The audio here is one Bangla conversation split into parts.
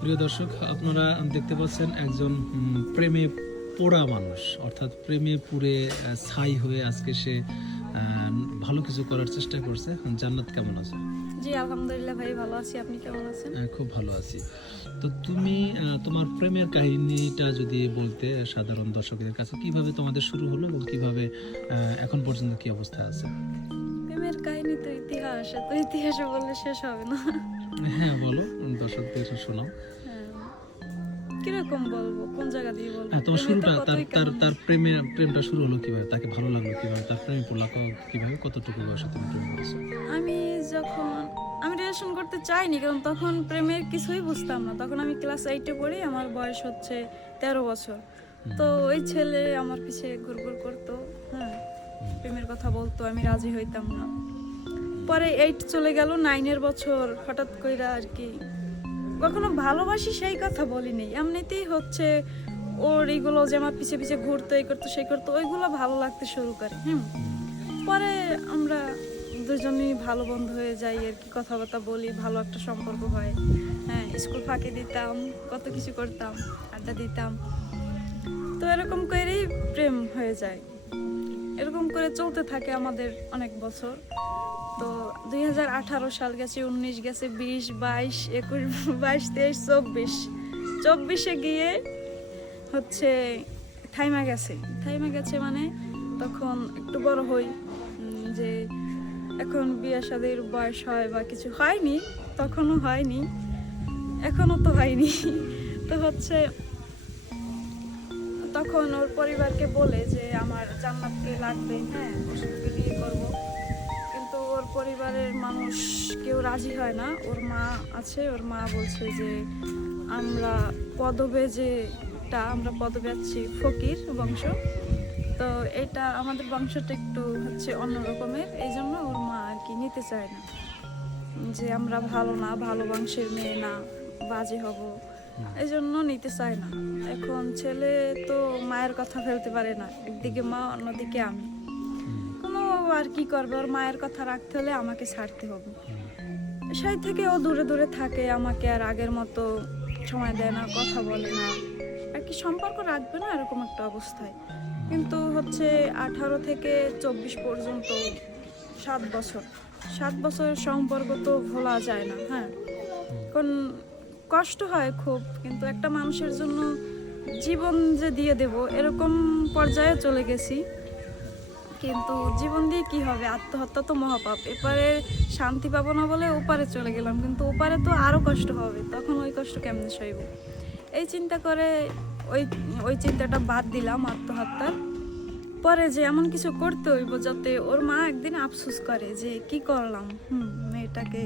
প্রিয় দর্শক, আপনারা দেখতে পাচ্ছেন একজন প্রেমে পোড়া মানুষ, অর্থাৎ প্রেমে পুড়ে ছাই হয়ে আজকে সে ভালো কিছু করার চেষ্টা করছে। জান্নাত, কেমন আছো? জি আলহামদুলিল্লাহ ভাই, ভালো আছি। আপনি কেমন আছেন? খুব ভালো আছি। তো তুমি তোমার প্রেমের কাহিনীটা যদি বলতে সাধারণ দর্শকদের কাছে, কিভাবে তোমাদের শুরু হলো এবং কিভাবে এখন পর্যন্ত কি অবস্থা আছে? প্রেমের কাহিনী তো ইতিহাস, তো ইতিহাসে বললে শেষ হবে না। হ্যাঁ বলো, দর্শকদের শোনাও। হ্যাঁ, কিরকম বলবো, কোন জায়গা দিয়ে বলবো? হ্যাঁ, তোমার প্রেমে তো শুরুটা তার কতই তার কাহিনী। তার প্রেমটা শুরু হলো কিভাবে? তাকে ভালো লাগলো কিভাবে? তার প্রেমে পড়লা কিভাবে? কতটুকু বয়সে তুমি প্রেম করেছো? আমি যখন আমি রিলেশন করতে চাইনি, কারণ তখন প্রেমের কিছুই বুঝতাম না। তখন আমি ক্লাস 8-এ পড়ি, আমার বয়স হচ্ছে 13 বছর। তো ওই ছেলে আমার পিছে ঘুরঘুর করতো, হ্যাঁ, প্রেমের কথা বলতো, আমি রাজি হইতাম না। পরে 8 চলে গেল, 9-এর বছর হঠাৎ কইরা আর কি কখনো ভালোবাসি সেই কথা বলিনি, এমনিতেই হচ্ছে ওর এইগুলো যে আমার পিছে পিছে ঘুরতো, এই করতো সেই করতো, ওইগুলো ভালো লাগতে শুরু করে। পরে আমরা দুজনেই ভালো বন্ধু হয়ে যাই আর কি, কথাবার্তা বলি, ভালো একটা সম্পর্ক হয়। হ্যাঁ, স্কুল ফাঁকি দিতাম, কত কিছু করতাম, আড্ডা দিতাম। তো এরকম করেই প্রেম হয়ে যায়। এরকম করে চলতে থাকে আমাদের অনেক বছর। তো 2018 সাল গেছে, 19 গেছে, 20, 22, 21, 22, 23, 24 গিয়ে হচ্ছে থাইমা গেছে মানে তখন একটু বড় হই, যে এখন বিয়ে শাদীর বয়স হয় বা কিছু হয়নি, তখনও হয়নি, এখনো তো হয়নি। তো হচ্ছে তখন ওর পরিবারকে বলে যে আমার জান্নাতকে লাগবে, হ্যাঁ, ওর সাথে বিয়ে করবো। কিন্তু ওর পরিবারের মানুষ কেউ রাজি হয় না। ওর মা আছে, ওর মা বলছে যে আমরা পদবে আছি ফকির বংশ, তো এটা আমাদের বংশটা একটু হচ্ছে অন্য রকমের, এই জন্য ওর মা আর কি নিতে চায় না, যে আমরা ভালো না, ভালো বংশের মেয়ে না, বাজে হব, এই জন্য নিতে চায় না। এখন ছেলে তো মায়ের কথা ফেলতে পারে না, একদিকে মা অন্যদিকে আমি, কোনো আর কি করবে, ওর মায়ের কথা রাখতে হলে আমাকে ছাড়তে হবে। সেই থেকে ও দূরে দূরে থাকে, আমাকে আর আগের মতো সময় দেয় না, কথা বলে না আর কি, সম্পর্ক রাখবে না এরকম একটা অবস্থায়। কিন্তু হচ্ছে 18 থেকে 24 পর্যন্ত 7 বছর, 7 বছরের সম্পর্ক তো ভোলা যায় না। হ্যাঁ, কোন কষ্ট হয় খুব, কিন্তু একটা মানুষের জন্য জীবন যে দিয়ে দেব এরকম পর্যায়ে চলে গেছি। কিন্তু জীবন দিয়ে কি হবে, আত্মহত্যা তো মহাপাপ। এপারে শান্তি পাবো না বলে ওপারে চলে গেলাম, কিন্তু ওপারে তো আরো কষ্ট হবে, তখন ওই কষ্ট কেমনে সইব, এই চিন্তা করে ওই ওই চিন্তাটা বাদ দিলাম আত্মহত্যার। পরে যে এমন কিছু করতে হইব যাতে ওর মা একদিন আফসোস করে যে কি করলাম, মেয়েটাকে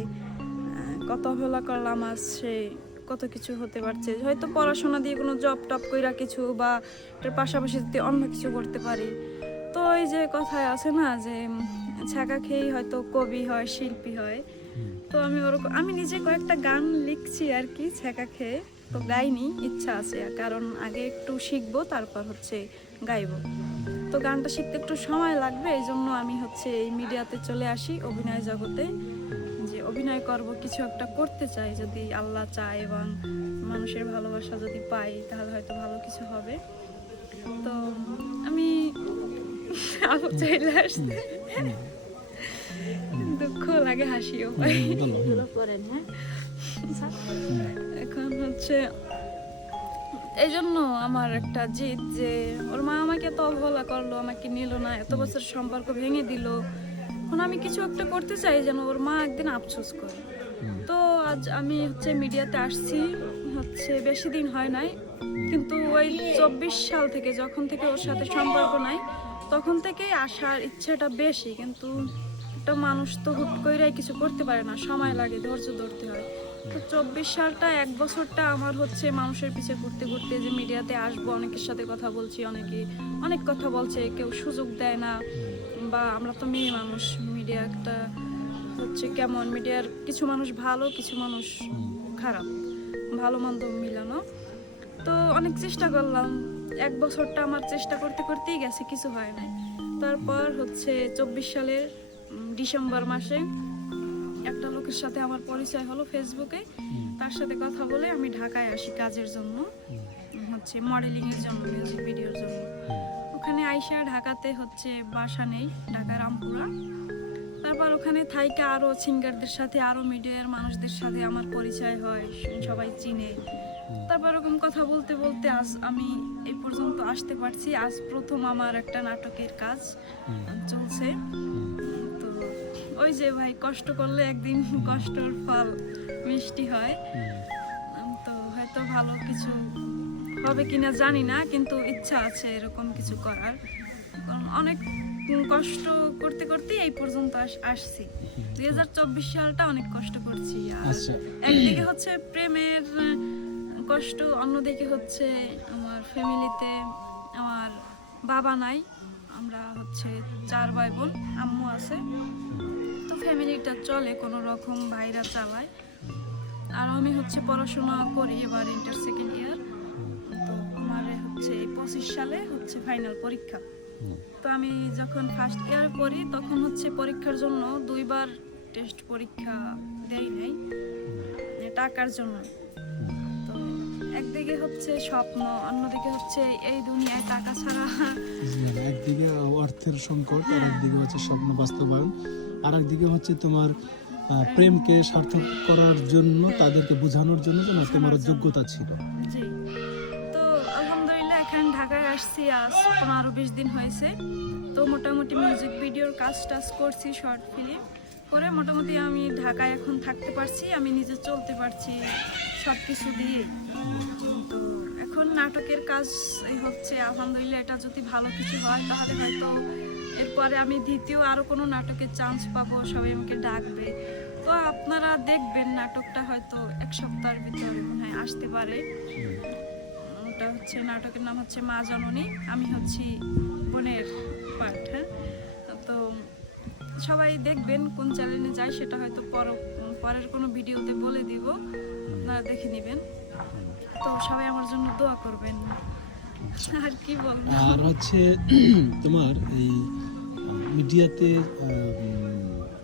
কত অবহেলা করলাম, আজ সে কত কিছু হতে পারছে, হয়তো পড়াশোনা দিয়ে কোনো জব টপ কইরা কিছু, বা এটার পাশাপাশি যদি অন্য কিছু করতে পারি। তো ওই যে কথায় আছে না যে ছ্যাঁকা খেয়েই হয়তো কবি হয়, শিল্পী হয়। তো আমি নিজে কয়েকটা গান লিখছি আর কি ছ্যাঁকা খেয়ে, তো গাইনি, ইচ্ছা আছে, কারণ আগে একটু শিখবো, তারপর হচ্ছে গাইবো। তো গানটা শিখতে একটু সময় লাগবে, এই জন্য আমি হচ্ছে এই মিডিয়াতে চলে আসি, অভিনয় জগতে, যে অভিনয় করব, কিছু একটা করতে চাই, যদি আল্লাহ চায় এবং মানুষের ভালোবাসা যদি পাই তাহলে হয়তো ভালো কিছু হবে। তো আমি আলো চাইলে আসতে দুঃখ লাগে, হাসিও পাই। এখন হচ্ছে এই জন্য আমার একটা জিদ, যে ওর মা আমাকে এত অবহেলা করলো, আমাকে নিল না, এত বছর সম্পর্ক ভেঙে দিল, এখন আমি কিছু একটা করতে চাই যেন ওর মা একদিন আফসোস করে। তো আজ আমি হচ্ছে মিডিয়াতে আসছি, হচ্ছে বেশি দিন হয় নাই, কিন্তু ওই 24 সাল থেকে, যখন থেকে ওর সাথে সম্পর্ক নাই, তখন থেকেই আসার ইচ্ছেটা বেশি। কিন্তু একটা মানুষ তো হুট কইরাই কিছু করতে পারে না, সময় লাগে, ধৈর্য ধরতে হয়। তো 24 সালটা, 1 বছরটা আমার হচ্ছে মানুষের পিছে ঘুরতে ঘুরতে, যে মিডিয়াতে আসবো, অনেকের সাথে কথা বলছি, অনেকে অনেক কথা বলছে, কেউ সুযোগ দেয় না, বা আমরা তো মেয়ে মানুষ, মিডিয়া একটা হচ্ছে কেমন, মিডিয়ার কিছু মানুষ ভালো, কিছু মানুষ খারাপ, ভালো মন্দ মিলানো। তো অনেক চেষ্টা করলাম, 1 বছরটা আমার চেষ্টা করতে করতেই গেছে, কিছু হয় নাই। তারপর হচ্ছে 24 সালের ডিসেম্বর মাসে একটা লোকের সাথে আমার পরিচয় হলো ফেসবুকে। তার সাথে কথা বলে আমি ঢাকায় আসি কাজের জন্য, হচ্ছে মডেলিং এর জন্য, মিউজিক ভিডিওর জন্য। ওখানে আইসা ঢাকাতে হচ্ছে বাসা নেই, ঢাকা রামপুরা। তারপর ওখানে থাইকা আরো সিঙ্গারদের সাথে, আরো মিডিয়ার মানুষদের সাথে আমার পরিচয় হয়, সবাই চিনে। তারপর এরকম কথা বলতে বলতে আজ আমি এই পর্যন্ত আসতে পারছি। আজ প্রথম আমার একটা নাটকের কাজ চলছে। তো ওই যে ভাই, কষ্ট করলে একদিন কষ্টর ফল মিষ্টি হয়। তো হয়তো ভালো কিছু হবে কিনা জানি না, কিন্তু ইচ্ছা আছে এরকম কিছু করার। কারণ অনেক কষ্ট করতে করতে এই পর্যন্ত আসছি। 2024 সালটা অনেক কষ্ট করছি। আর একদিকে হচ্ছে প্রেমের কষ্ট, অন্যদিকে হচ্ছে আমার ফ্যামিলিতে আমার বাবা নাই, আমরা হচ্ছে 4 ভাই বোন, আম্মু আছে। তো ফ্যামিলিটা চলে কোনো রকম, ভাইরা চালায়। আর আমি হচ্ছে পড়াশোনা করি, এবার ইন্টার সেকেন্ড ইয়ার। তো আমার হচ্ছে 25 সালে হচ্ছে ফাইনাল পরীক্ষা। তো আমি যখন ফার্স্ট ইয়ার পড়ি তখন হচ্ছে পরীক্ষার জন্য 2 বার টেস্ট পরীক্ষা দেই নাই টাকার জন্য। তো একদিকে হচ্ছে স্বপ্ন, অন্যদিকে হচ্ছে এই দুনিয়ায় টাকা ছাড়া, একদিকে অর্থের সংকট, আর একদিকে হচ্ছে স্বপ্ন বাস্তবায়ন, আর একদিকে হচ্ছে তোমার প্রেমকে সার্থক করার জন্য, তাদেরকে বোঝানোর জন্য যে না তোমার যোগ্যতা ছিল। জি। তো আলহামদুলিল্লাহ এখানে ঢাকায় আসছি আজ 15-20 দিন হয়েছে। তো মোটামুটি মিউজিক ভিডিওর কাজ করছি, শর্ট ফিল্ম করে মোটামুটি আমি ঢাকায় এখন থাকতে পারছি, আমি নিজে চলতে পারছি সব কিছু দিয়ে। তো এখন নাটকের কাজ হচ্ছে আলহামদুলিল্লাহ। এটা যদি ভালো কিছু হয় তাহলে হয়তো এরপরে আমি দ্বিতীয় আরো কোনো নাটকের চান্স পাবো, সবাই আমাকে ডাকবে। তো আপনারা দেখবেন নাটকটা হয়তো 1 সপ্তাহের ভিতরে মনে হয় আসতে পারে। ওটা হচ্ছে নাটকের নাম হচ্ছে মা জননী, আমি হচ্ছি বোনের পার্ট। হ্যাঁ, তো সবাই দেখবেন কোন চ্যানেলে যায় সেটা হয়তো পরের কোনো ভিডিওতে বলে দিব, আপনারা দেখে নেবেন। তো সবাই আমার জন্য দোয়া করবেন, আর কি বলবো। আর হচ্ছে তোমার এই মিডিয়াতে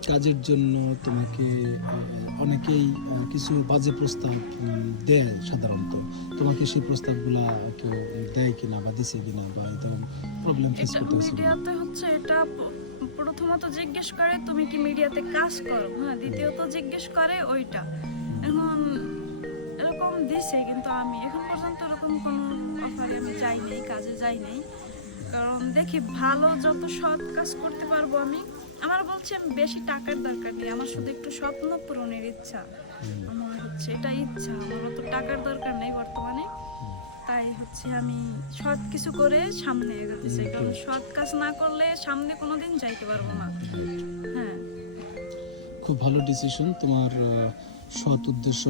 কাজের জন্য তোমাকে অনেকেই কিছু বাজে প্রস্তাব দেয় সাধারণত। তোমাকে সেই প্রস্তাবগুলা কেউ দেয় কিনা বা দিছে কিনা, বা এরকম প্রবলেম ফেস করতে হয়েছে? মিডিয়াতে হচ্ছে এটা প্রথমত জিজ্ঞেস করে তুমি কি মিডিয়াতে কাজ করো, হ্যাঁ। দ্বিতীয়ত জিজ্ঞেস করে ওইটা। এখন এরকম দিছে, কিন্তু আমি এখন পর্যন্ত এরকম কোনো অফারে আমি যাই নাই, কাজে যাই নাই। কারণ দেখি ভালো যত সৎ কাজ করতে পারবো আমি। আমার বলছে বেশি টাকার দরকার নেই, আমার শুধু একটু স্বপ্ন পূরণের ইচ্ছা। আমার হচ্ছে এটা ইচ্ছা, আমার অত টাকার দরকার নেই বর্তমানে। তাই হচ্ছে আমি সৎ কিছু করে সামনে এগোতে চাই, কারণ সৎ কাজ না করলে সামনে কোনোদিন যাইতে পারবো না। হ্যাঁ, খুব ভালো ডিসিশন তোমার, সৎ উদ্দেশ্য